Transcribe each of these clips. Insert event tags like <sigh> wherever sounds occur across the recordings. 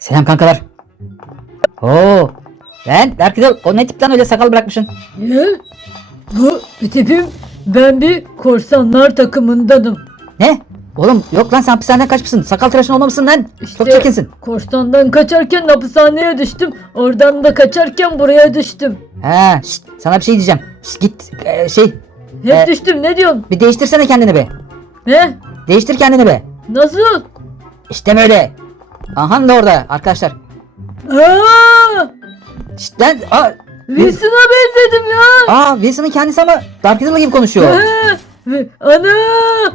Selam kankalar. Oo. Ben Dark Riddle. O ne tip lan öyle sakal bırakmışsın? Ya, bu tipim ben bir korsanlar takımındanım. Ne? Oğlum yok lan sen hapishaneden kaçmışsın. Sakal tıraşın olmamışsın lan. Çok İşte çirkinsin. Korsandan kaçarken hapishaneye düştüm. Oradan da kaçarken buraya düştüm. Ha, şşt, sana bir şey diyeceğim. Şşt, git e, şey Hep Ee, düştüm ne diyorsun? bir değiştirsene kendini be. Ne? Değiştir kendini be. Nasıl? İşte böyle. Aha da orada arkadaşlar. Aa! Şşt lan. Aa, Wilson'a benzedim ya. aa Wilson'ın kendisi ama Dark Riddle gibi konuşuyor. Ve- Ana!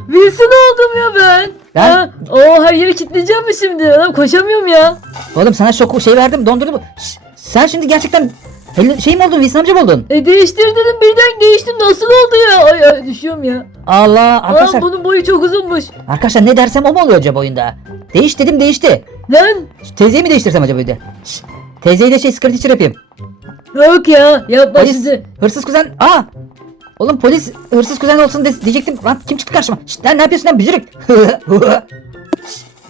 Wilson oldum ya ben. Ben- Ha, Oo her yeri kilitleyeceğim mi şimdi? Adam koşamıyorum ya. Oğlum sana şok şey verdim dondurdum. Şşt, sen şimdi gerçekten Hello- şey mi oldun Wilson amca mı oldun? E değiştir dedim birden değiştim nasıl oldu ya? Ay, ay düşüyorum ya. Allah Aa, arkadaşlar. bunun boyu çok uzunmuş. Arkadaşlar ne dersem o mu oluyor acaba oyunda? Değiş dedim değişti. Lan Şu Teyzeyi mi değiştirsem acaba? Şşt, Teyzeyi de şey skirt teacher yapayım. yok ya yapma Polis, şimdi. hırsız kuzen. Aa! Oğlum polis hırsız kuzen olsun de- diyecektim. Lan kim çıktı karşıma? Şşt lan ne yapıyorsun lan bücürük? <laughs>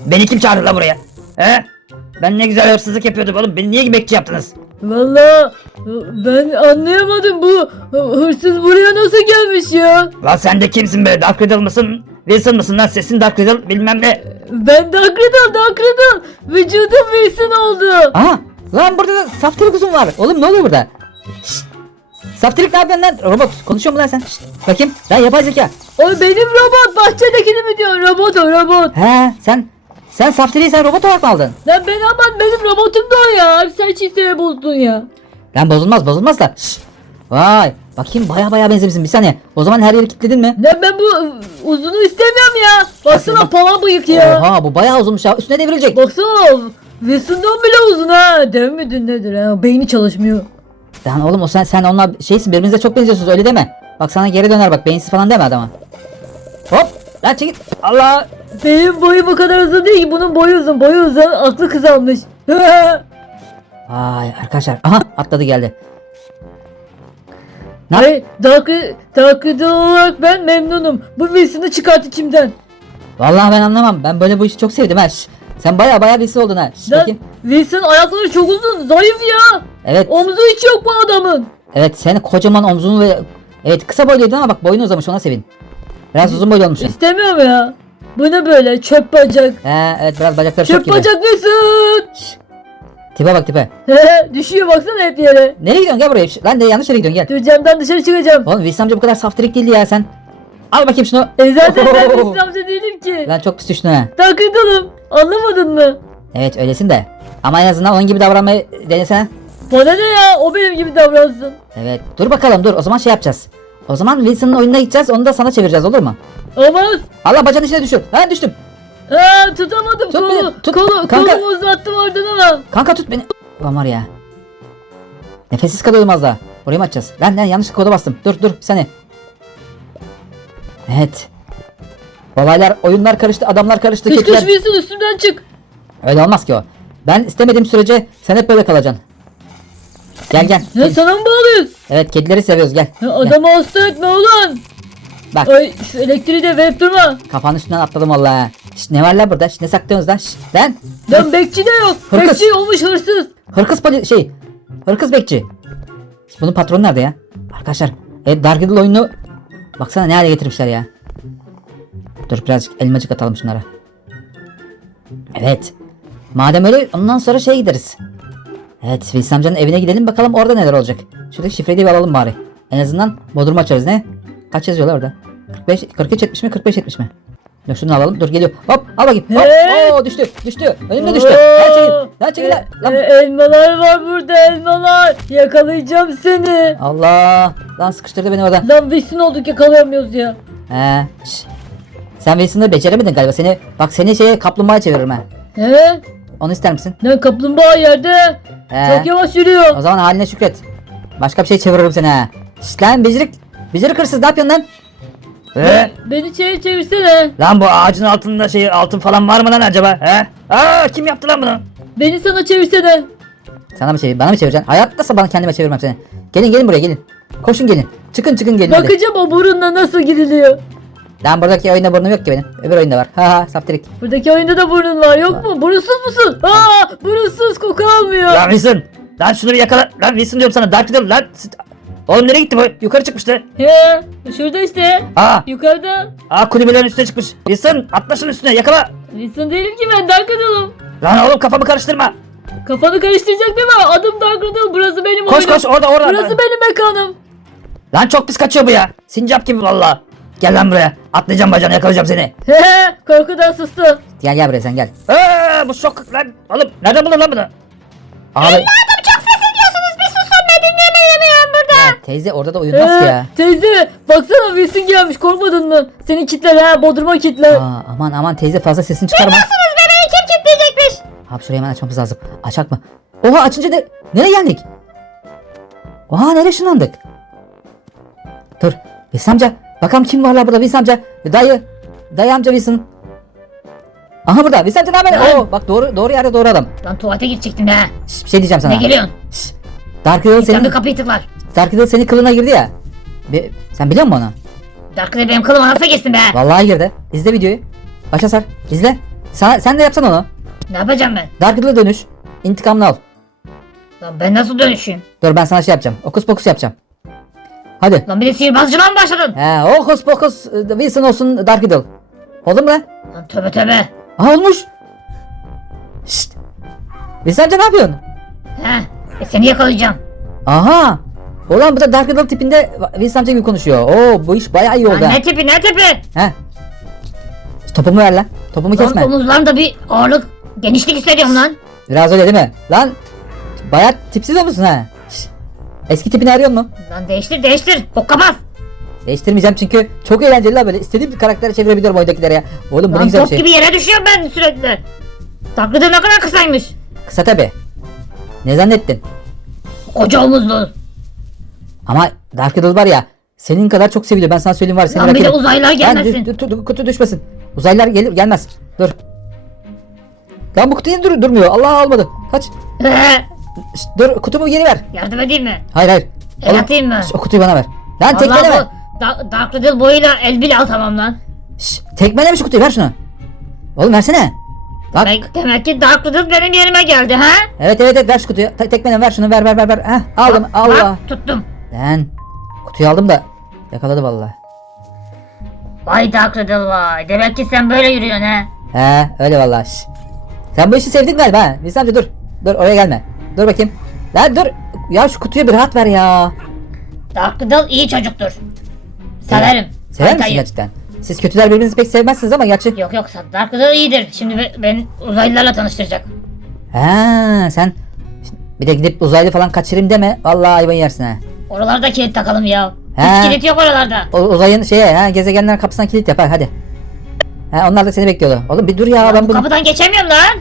Beni kim çağırdı lan buraya? He? Ben ne güzel hırsızlık yapıyordum oğlum. Beni niye bekçi yaptınız? Valla ben anlayamadım bu hırsız buraya nasıl gelmiş ya? Lan sen de kimsin be? Dark Riddle mısın? Wilson mısın lan? Sesin Dark Riddle bilmem ne. Ben Dark Riddle, Dark Riddle. Vücudum Wilson oldu. Aha! Lan burada da saftirik uzun var. Oğlum ne oluyor burada? Şşt! Saftirik ne yapıyorsun lan? Robot konuşuyor mu lan sen? Şşt! Bakayım. Lan yapay zeka. O benim robot. Bahçedekini mi diyor? Robot o robot. He sen sen Saftirik'i sen robot olarak mı aldın? Lan ben aman benim robotum da o ya. Abi sen çiftliğe bozdun ya. Lan bozulmaz bozulmaz da. Şşt! Vay bakayım baya baya benzemişsin bir saniye. O zaman her yeri kilitledin mi? Lan ben bu ıı, uzunu istemiyorum ya. Baksana Bak- pala bıyık ya. Oha bu bayağı uzunmuş ya üstüne devrilecek. Baksana Wilson'dan bile uzun ha. Dev midir nedir ha? Beyni çalışmıyor. Lan oğlum o sen sen onunla şeysin birbirinize çok benziyorsunuz öyle deme. Bak sana geri döner bak beyinsiz falan deme adama. Lan çekil. Allah. Benim boyum o kadar uzun değil ki. Bunun boyu uzun. Boyu uzun. Aklı kısalmış. <laughs> Vay arkadaşlar aha atladı geldi. Ne Hayır, Dark Riddle olarak ben memnunum. Bu Wilson'ı çıkart içimden. Vallahi ben anlamam. Ben böyle bu işi çok sevdim ha. Sen baya baya birisi oldun ha. Şş, Lan. Wilson ayakları çok uzun, zayıf ya. Evet. Omzu hiç yok bu adamın. Evet senin kocaman omzunu ve evet kısa boyluydun ama bak boyun uzamış ona sevin. Biraz uzun boylu olmuşsun. İstemiyorum ya. Bu ne böyle çöp bacak. He evet biraz bacakları çok Çöp gibi. bacak. Şş, Tipe bak tipe. Düşüyor baksana hep yere. Nereye gidiyorsun gel buraya. Lan de yanlış yere gidiyorsun gel. Dur camdan dışarı çıkacağım. Oğlum Wilson amca bu kadar saftirik değildi ya sen. Al bakayım şunu. E zaten ben. Wilson amca değilim ki. Lan çok pis düştün ha. Riddle'ım. Anlamadın mı? Evet öylesin de. Ama en azından onun gibi davranmayı denesene. Bana ne ya? O benim gibi davransın. Evet dur bakalım dur o zaman şey yapacağız. O zaman Wilson'ın oyununa gideceğiz onu da sana çevireceğiz olur mu? Olmaz. Allah bacağın içine düşür. Ha düştüm. Aa, tutamadım Tut kolu. beni, tut. Kolu, Kanka. kolumu uzattım oradan ama. Kanka tut beni. Ulan var ya. Nefessiz kalıyorum az daha. Orayı mı açacağız? Lan lan yanlış koda bastım. Dur dur bir saniye. Evet. Olaylar, oyunlar karıştı, adamlar karıştı. Kış kış Wilson üstümden çık. Öyle olmaz ki o. Ben istemediğim sürece sen hep böyle kalacaksın. Gel gel. Ya sana mı bağlıyız? Evet kedileri seviyoruz gel. Ya adamı hasta etme ulan. Bak Ay şu elektriği de verip durma. kafanın üstünden atladım valla. Şşt ne var lan burada? Şşt ne saklıyorsunuz lan? Şşt lan. Lan bekçi de yok. Hırkız. Bekçi olmuş hırsız. Hırkız poli şey. Hırkız bekçi. Şşt, Bunun patronu nerede ya? Arkadaşlar. Evet Dark Riddle oyunu. Baksana ne hale getirmişler ya. Dur birazcık elmacık atalım şunlara. Evet. Madem öyle ondan sonra şeye gideriz. Evet Wilson amcanın evine gidelim bakalım orada neler olacak. Şuradaki şifreyi de bir alalım bari. En azından bodrum açarız ne? Kaç yazıyorlar orada? 45, 43 70 mi 45 70 mi? Dur şunu alalım dur geliyor. Hop al bakayım. Hop. Hey! Oo düştü düştü. Önümde düştü. Lan çekil. Lan çekil lan. Lan. elmalar var burada elmalar. Yakalayacağım seni. Allah. Lan sıkıştırdı beni orada. Lan Wilson olduk yakalayamıyoruz ya. He. şş. Sen Wilson'ı beceremedin galiba. Seni bak seni şeye kaplumbağa çeviririm ha. He? Onu ister misin? Lan kaplumbağa yerde. He. Çok yavaş yürüyor. O zaman haline şükret. Başka bir şey çeviririm seni ha. Şşt lan becerik. Becerik hırsız ne yapıyorsun lan? He? Beni çevir çevirsene. Lan bu ağacın altında şey altın falan var mı lan acaba? He? Aa kim yaptı lan bunu? Beni sana çevirsene. Sana mı çevir? Bana mı çevireceksin? Hayatta bana kendime çevirmem seni. Gelin gelin buraya gelin. Koşun gelin. Çıkın çıkın gelin. Bakacağım o burunla nasıl gidiliyor. Lan buradaki oyunda burnum yok ki benim. Öbür oyunda var. Ha ha saftirik. Buradaki oyunda da burnun var yok mu? Burunsuz musun? Aa burunsuz koku almıyor. Lan Wilson. Lan şunu bir yakala. Lan Wilson diyorum sana. Dark Riddle lan. Oğlum nereye gitti bu? Yukarı çıkmıştı. He şurada işte. Aa. Yukarıda. Aa kulübelerin üstüne çıkmış. Wilson atla şunun üstüne yakala. Wilson değilim ki ben Dark Riddle'ım. Lan oğlum kafamı karıştırma. Kafanı karıştıracak değil mi? Adım Dark Riddle. Burası benim Koş oyunum. koş orada orada. Burası benim mekanım. Lan çok pis kaçıyor bu ya. Sincap gibi valla. Gel lan buraya. Atlayacağım bacağını yakalayacağım seni. He korkudan sustu. Gel gel buraya sen gel. Eee bu şok lan. Oğlum nereden buldun lan bunu? Abi. çok ses ediyorsunuz. Bir susun be dinlemeyemiyorum burada. Ya teyze orada da uyutmaz ki Ee, ya. teyze baksana Wilson gelmiş korkmadın mı? Seni kitler ha bodruma kitler. Aa, aman aman teyze fazla sesini çıkarma. Biliyorsunuz be beni kim kilitleyecekmiş? Abi şurayı hemen açmamız lazım. Açak mı? Oha açınca ne? Nereye geldik? Oha nereye ışınlandık? Dur. Wilson amca. Bakalım kim var la burada Wilson amca. Dayı. Dayı amca Wilson. Aha burada. Wilson amca ne haber? Lan. Oo, bak doğru doğru yerde doğru adam. Lan tuvalete gidecektim be. Şş, bir şey diyeceğim sana. Ne geliyorsun? Şş, Dark Riddle Sen senin, kapıyı tıklar. Dark Riddle senin kılına girdi ya. Bir- sen biliyor musun onu? Dark Riddle benim kılıma nasıl geçsin be? Vallahi girdi. İzle videoyu. Başa sar. İzle. Sana, sen de yapsan onu. Ne yapacağım ben? Dark Riddle'a dönüş. İntikamını al. Lan ben nasıl dönüşeyim? Dur ben sana şey yapacağım. Okus pokus yapacağım. Hadi. Lan bir de sihirbazcılığa mı başladın? He, okus pokus e, Wilson olsun Dark Riddle. Oldu mu lan? Lan tövbe tövbe. Aha olmuş. Şşt. Wilson amca ne yapıyorsun? He. E seni yakalayacağım. Aha. Ulan bu da Dark Riddle tipinde Wilson amca gibi konuşuyor. Oo bu iş bayağı iyi oldu Lan ha. ne tipi ne tipi? He. Topumu ver lan. Topumu Lan kesme. omuzlarında bir ağırlık genişlik hissediyorum lan. Biraz öyle değil mi? Lan bayağı tipsiz olmuşsun ha. Eski tipini arıyor mu? Lan değiştir değiştir. Bas. Değiştirmeyeceğim çünkü çok eğlenceli la böyle. İstediğim bir karaktere çevirebiliyorum oyundakilere ya. Oğlum bu ne Lan güzel bir top şey. gibi yere düşüyorum ben sürekli. Riddle ne kadar kısaymış. Kısa tabi. Ne zannettin? Koca omuzlu. Ama Dark Riddle var ya senin kadar çok seviliyor. Ben sana söyleyeyim var ya, senin Lan bir de uzaylılar Lan gelmesin. dur, dur, dur, kutu düşmesin. Uzaylılar gelir gelmez. Dur. Lan bu kutu niye dur, durmuyor? Allah almadı. Kaç. Dur kutumu geri ver. Yardım edeyim mi? Hayır hayır. El Oğlum, atayım mı? şşt, o kutuyu bana ver. Lan. Vallahi bu Da- Dark Riddle boyuyla el bile atamam lan. Şşt, tekmeleme şu kutuyu ver şunu. Oğlum versene. Bak. Demek, demek ki Dark Riddle benim yerime geldi ha? Evet evet evet ver şu kutuyu. Te- tekmeleme ver şunu ver ver ver ver. Heh, aldım Bak, Allah. bak, tuttum. Lan kutuyu aldım da yakaladı vallahi. Vay Dark Riddle vay. Demek ki sen böyle yürüyorsun ha. He öyle vallahi. Şş. Sen bu işi sevdin galiba. Wilson amca dur. Dur oraya gelme. Dur bakayım. Lan dur. Ya şu kutuya bir rahat ver ya. Dark iyi çocuktur. Severim. Sever misin Haritayı. gerçekten? Siz kötüler birbirinizi pek sevmezsiniz ama gerçi. Yok yok Dark iyidir. Şimdi be- beni uzaylılarla tanıştıracak. Ha sen bir de gidip uzaylı falan kaçırayım deme. Vallahi ayvayı yersin ha. Oralarda kilit takalım ya. He. Hiç kilit yok oralarda. O, uzayın şeye ha gezegenlerin kapısına kilit yap ha, hadi. Ha onlar da seni bekliyordu. Oğlum bir dur ya, Ya ben bu bunu... kapıdan geçemiyorum lan.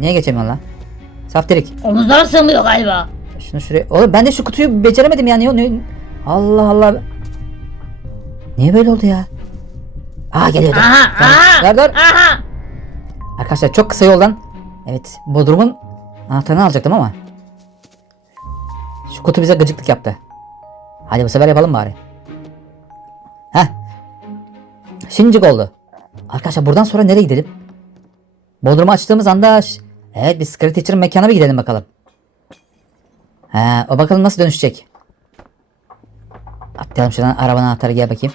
Niye geçemiyorsun lan? Saftirik. Omuzlarım sığmıyor galiba. Şunu şuraya. Oğlum ben de şu kutuyu beceremedim yani. Ne- Allah Allah. Niye böyle oldu ya? Aa geliyordu. Aha Tamam. aha. Ver dur. Aha. Arkadaşlar çok kısa yoldan. Evet Bodrum'un anahtarını alacaktım ama. Şu kutu bize gıcıklık yaptı. Hadi bu sefer yapalım bari. Heh. Şimdicik oldu. Arkadaşlar buradan sonra nereye gidelim? Bodrum'u açtığımız anda... Evet biz Secret Teacher'ın mekana bir gidelim bakalım. He, o bakalım nasıl dönüşecek. Atlayalım şuradan arabanın anahtarı gel bakayım.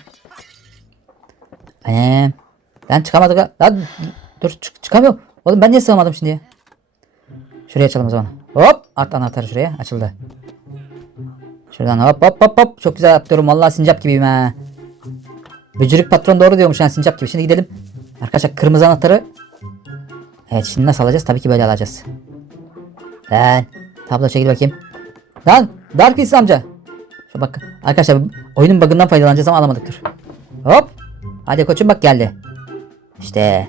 Anam. Lan çıkamadık. ha. Lan dur çık çıkamıyorum. Oğlum ben niye sığamadım şimdi? Şuraya açalım o zaman. Hop at anahtarı şuraya açıldı. Şuradan hop hop hop hop. Çok güzel atlıyorum. Vallahi sincap gibiyim ha. Bücürük patron doğru diyormuş yani sincap gibi. Şimdi gidelim. Arkadaşlar kırmızı anahtarı. Evet şimdi nasıl alacağız? Tabii ki böyle alacağız. Lan. Tablo çekil bakayım. Lan. Dark Wilson amca. Şu bak. Arkadaşlar oyunun bug'ından faydalanacağız ama alamadık dur. Hop. Hadi koçum bak geldi. İşte.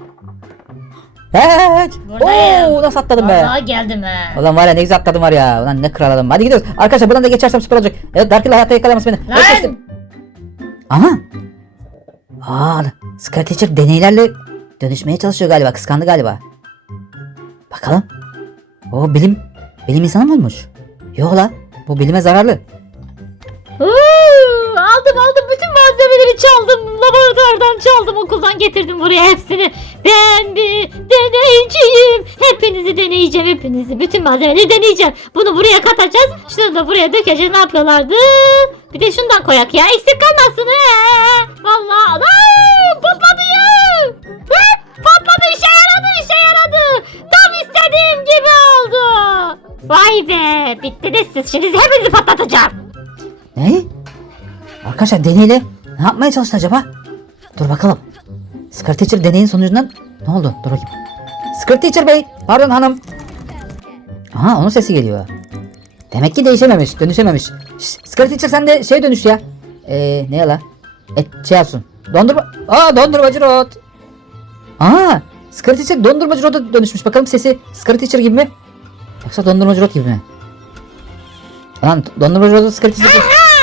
Evet. Oo nasıl atladım be. Vallahi geldim ha. Ulan var ya ne güzel atladım var ya. Ulan ne kral adam. Hadi gidiyoruz. Arkadaşlar buradan da geçersem süper olacak. Evet Dark Hill hayatta yakalayamaz beni. Evet, Lan! geçtim. Aha. Aa, Sky Teacher deneylerle dönüşmeye çalışıyor galiba. Kıskandı galiba. Bakalım. O bilim bilim insanı mı olmuş? Yok lan. Bu bilime zararlı. Aldım aldım bütün malzemeleri çaldım. Laboratuvardan çaldım. Okuldan getirdim buraya hepsini. Ben bir deneyiciyim. Hepinizi deneyeceğim. Hepinizi. Bütün malzemeleri deneyeceğim. Bunu buraya katacağız. Şunu da buraya dökeceğiz. Ne yapıyorlardı? Bir de şundan koyak ya. Eksik kalmasın. He. Vallahi. Anam, patladı ya. He, patladı. işe yaradı. işe yaradı. Tam istediğim gibi oldu. Vay be. Bittiniz siz. Şimdi hepinizi patlatacağım. Ne? Arkadaşlar deneyle ne yapmaya çalıştı acaba? Dur bakalım. Teacher deneyin sonucundan ne oldu? Dur bakayım. Teacher Bey. Pardon hanım. Aha onun sesi geliyor. Demek ki değişememiş, dönüşememiş. Şş, Skirt Teacher sen de şey dönüş ya. Eee ne la? Et şey yapsın. Dondurma. Aa dondurmacı rot. Aa Skirt Teacher dondurmacı rota dönüşmüş. Bakalım sesi Skirt Teacher gibi mi? Yoksa dondurmacı rot gibi mi? Lan dondurmacı rot Skirt Teacher gibi.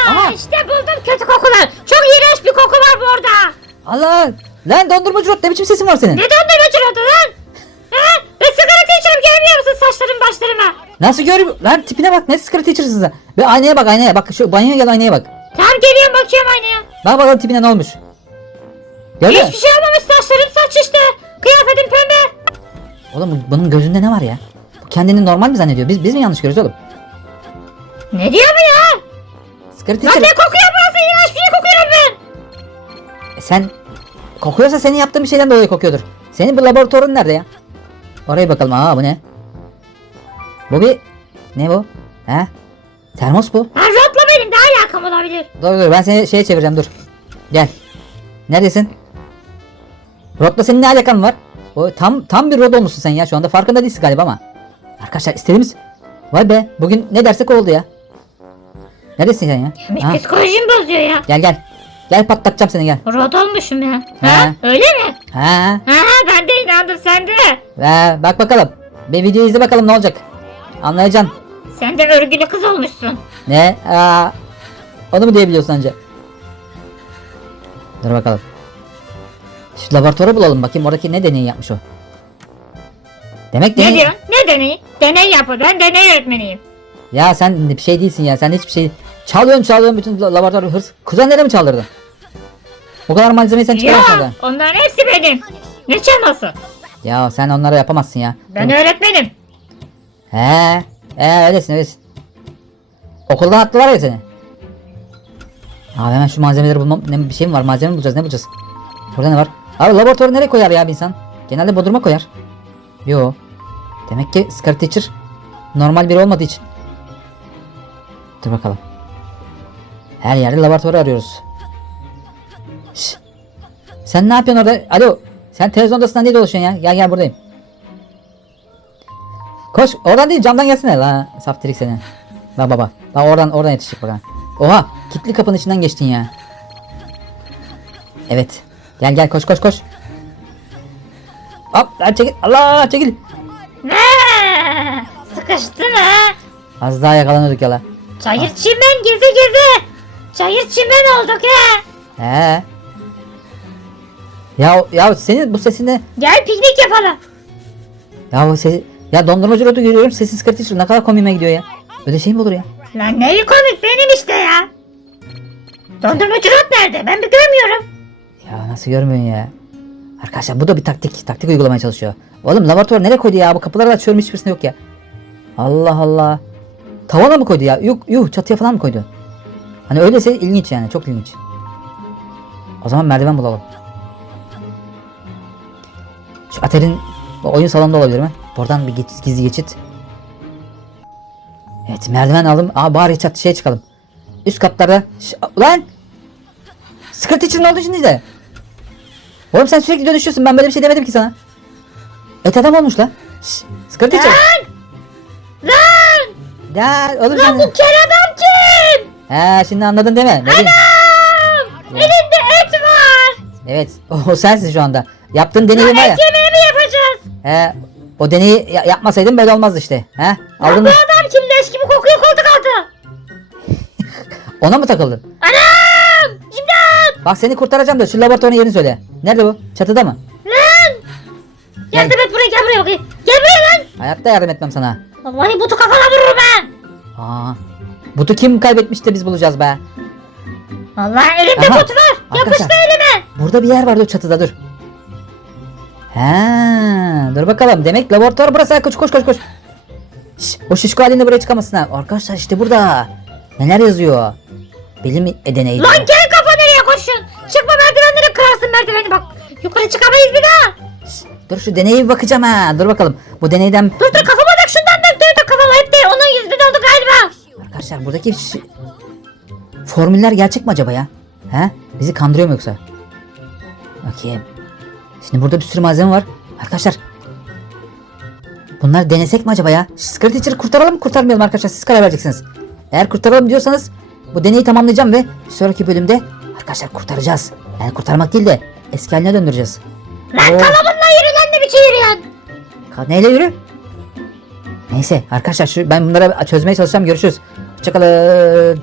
Aha. İşte buldum kötü kokular. Çok iğrenç bir koku var burada. Allah! Lan dondurmacı rot ne biçim sesin var senin? Ne dondurmacı rotu lan? Ha? Ben sigara teacher'ım görmüyor musun saçlarım başlarıma? Nasıl görüyor? Lan tipine bak ne sigara teacher'sın sen. Bir aynaya bak aynaya bak şu banyoya gel aynaya bak. Tamam geliyorum bakıyorum aynaya. Bak bakalım tipine ne olmuş. Mü? Hiçbir şey olmamış saçlarım saç işte. Kıyafetim pembe. Oğlum bu- bunun gözünde ne var ya? Bu kendini normal mi zannediyor? Biz biz mi yanlış görüyoruz oğlum? Ne diyor bu ya? Sigara Lan ne kokuyor burası iğrenç bir şey kokuyorum ben. E sen kokuyorsa senin yaptığın bir şeyden dolayı kokuyordur. Senin bu laboratuvarın nerede ya? Oraya bakalım. Aa bu ne? Bu bir ne bu? He? Termos bu. Ha rotla benim ne alakam olabilir? Dur dur ben seni şeye çevireceğim dur. Gel. Neredesin? Rod'la senin ne alakan var? O tam tam bir Rod olmuşsun sen ya şu anda farkında değilsin galiba ama. Arkadaşlar istediğimiz Vay be bugün ne dersek oldu ya. Neredesin sen ya? Hiç Ha, psikolojimi bozuyor ya. gel gel. Gel patlatacağım seni gel. Rot olmuşum ya. Ha? Ha. Öyle mi? Ha, Ha ben de inandım sen de. ve bak bakalım. Bir video izle bakalım ne olacak. Anlayacaksın. Sen de örgülü kız olmuşsun. Ne? Aa, onu mu diyebiliyorsun anca? Dur bakalım. Şu laboratuvarı bulalım bakayım oradaki ne deney yapmış o. Demek Ne deney... diyorsun? Ne deneyi? Deney yapı. Ben deney öğretmeniyim. Ya sen bir şey değilsin ya sen hiçbir şey... Çalıyorsun çalıyorsun bütün la- laboratuvarı hırs. Kuzenlere mi çaldırdın? O kadar malzemeyi sen çıkarıyorsun Ya orada. onların hepsi benim. Ne çalması? Ya sen onlara yapamazsın ya. Ben öğretmenim. He, he öylesin öylesin. Okuldan attılar ya seni. Abi hemen şu malzemeleri bulmam. Ne, bir şey mi var? Malzeme mi bulacağız? Ne bulacağız? Burada ne var? Abi laboratuvarı nereye koyar ya bir insan? Genelde bodruma koyar. Yo. Demek ki Scar Teacher normal biri olmadığı için. Dur bakalım. Her yerde laboratuvarı arıyoruz. Şş. Sen ne yapıyorsun orada? Alo. Sen televizyon odasında ne dolaşıyorsun ya? Gel gel buradayım. Koş oradan değil camdan gelsene la saftirik seni. Bak baba. Bak oradan oradan yetişecek bak. ha. Oha kilitli kapının içinden geçtin ya. Evet. Gel gel koş koş koş. Hop lan çekil. Allah çekil. Ha, Sıkıştın ha. Az daha yakalanıyorduk ya la. Çayır çimen gezi gezi. Çayır çimen olduk ha. He. Ya ya senin bu sesini Gel piknik yapalım. ya bu sesi ya dondurmacı rotu görüyorum sesi sıkıntı ne kadar komiğime gidiyor ya. Öyle şey mi olur ya? Lan neyi komik benim işte ya. Dondurmacı rot nerede? Ben bir görmüyorum. Nasıl görmüyorsun ya? Arkadaşlar bu da bir taktik. Taktik uygulamaya çalışıyor. Oğlum laboratuvar nereye koydu ya? Bu kapıları da açıyorum hiçbirisinde yok ya. Allah Allah. Tavana mı koydu ya? Yok yuh çatıya falan mı koydu? Hani öyleyse ilginç yani çok ilginç. O zaman merdiven bulalım. Şu Ater'in oyun salonunda olabilir mi? Buradan bir geç- gizli geçit. Evet merdiven aldım. Aa bari çat şeye çıkalım. Üst katlarda. Ş- Ulan! Skirt için ne oldu şimdi de? Oğlum sen sürekli dönüşüyorsun. Ben böyle bir şey demedim ki sana. Et adam olmuş la. Şşş. Skirt için. Lan! Ya oğlum sen. Lan bu kel adam kim? He şimdi anladın değil mi? Ne bileyim. Anam! Elinde et var. Evet. O sensin şu anda. Yaptığın deneyi var ya. Et yemeği mi yapacağız? He. O deneyi ya- yapmasaydın böyle olmazdı işte. He. Lan Aldın bu mı? adam kim leş gibi kokuyor koltuk altı. <laughs> Ona mı takıldın? Anam! Bak seni kurtaracağım da şu laboratuvarın yerini söyle. Nerede bu? Çatıda mı? Lan! Yardım et buraya gel buraya bakayım. Gel buraya lan. Hayatta yardım etmem sana. Vallahi butu kafana vururum ha. Aa. Butu kim kaybetmiş de biz bulacağız be. Allah elimde Aha, kutu var. Yapıştı elime. Burada bir yer var dur çatıda dur. Ha, dur bakalım. Demek laboratuvar burası. Koş koş koş koş. Şş, o şişko halinde buraya çıkamazsın ha. Arkadaşlar işte burada. Neler yazıyor? Bilim edeneği. Lan gel kırarsın merdiveni bak. Yukarı çıkamayız bir daha. Dur şu deneye bir bakacağım ha. Dur bakalım. Bu deneyden Dur dur kafama dök şundan dök dur dur kafama hep de onun yüzünden oldu galiba. Arkadaşlar buradaki şi- formüller gerçek mi acaba ya? He? Bizi kandırıyor mu yoksa? Bakayım. Şimdi burada bir sürü malzeme var. Arkadaşlar. Bunları denesek mi acaba ya? Secret Teacher'ı kurtaralım mı kurtarmayalım arkadaşlar siz karar vereceksiniz. Eğer kurtaralım diyorsanız bu deneyi tamamlayacağım ve bir sonraki bölümde arkadaşlar kurtaracağız. Yani kurtarmak değil de eski haline döndüreceğiz. Lan Oo. bununla yürü lan ne biçim yürüyorsun? Ka- Neyle yürü? Neyse arkadaşlar şu ben bunları çözmeye çalışacağım. Görüşürüz. Hoşçakalın.